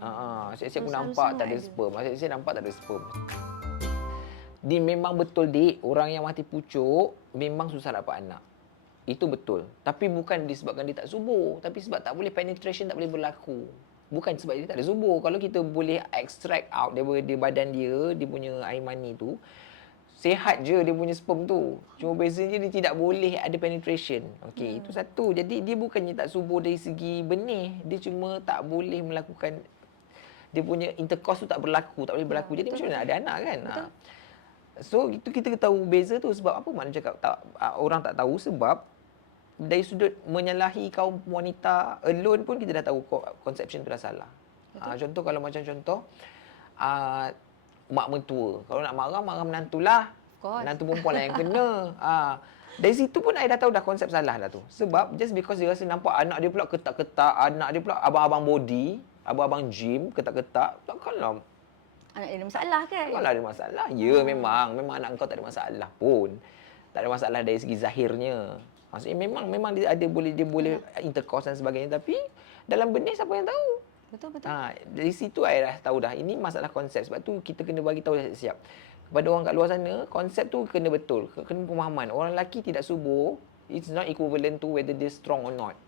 Saya aku Selalu nampak sangat tak ada ada. sperm. Saya nampak tak ada sperm. Dia memang betul, Dik. Orang yang mati pucuk memang susah dapat anak. Itu betul. Tapi bukan disebabkan dia tak subur. Tapi sebab tak boleh penetration, tak boleh berlaku. Bukan sebab dia tak ada subur. Kalau kita boleh extract out daripada badan dia, dia punya air mani tu, sihat je dia punya sperm tu. Cuma bezanya dia tidak boleh ada penetration. Okey, itu satu. Jadi dia bukannya tak subur dari segi benih. Dia cuma tak boleh melakukan, dia punya intercourse tu tak berlaku, tak boleh berlaku. Jadi macam mana ada anak kan? Betul. So itu kita tahu beza tu sebab apa makna cakap tak, orang tak tahu sebab dari sudut menyalahi kaum wanita alone pun kita dah tahu conception tu dah salah. Contoh kalau macam contoh mak mentua. Kalau nak marah menantulah. Of course. Menantu perempuan lah yang kena. Dari situ pun I dah tahu dah konsep salah dah tu. Sebab just because dia rasa nampak anak dia pula ketak-ketak, anak dia pula abang-abang body, abang-abang gym, ketak-ketak, takkanlah Anak dia ada masalah kan? takkanlah ada masalah. Ya, memang anak kau tak ada masalah pun. Tak ada masalah dari segi zahirnya. Maksudnya memang dia boleh intercourse dan sebagainya, tapi dalam benih siapa yang tahu? Betul. Dari situ I dah tahu dah ini masalah konsep. Sebab tu kita kena bagi tahu siap. Kepada orang kat luar sana, konsep tu kena betul. Kena pemahaman. Orang lelaki tidak subur, it's not equivalent to whether they strong or not.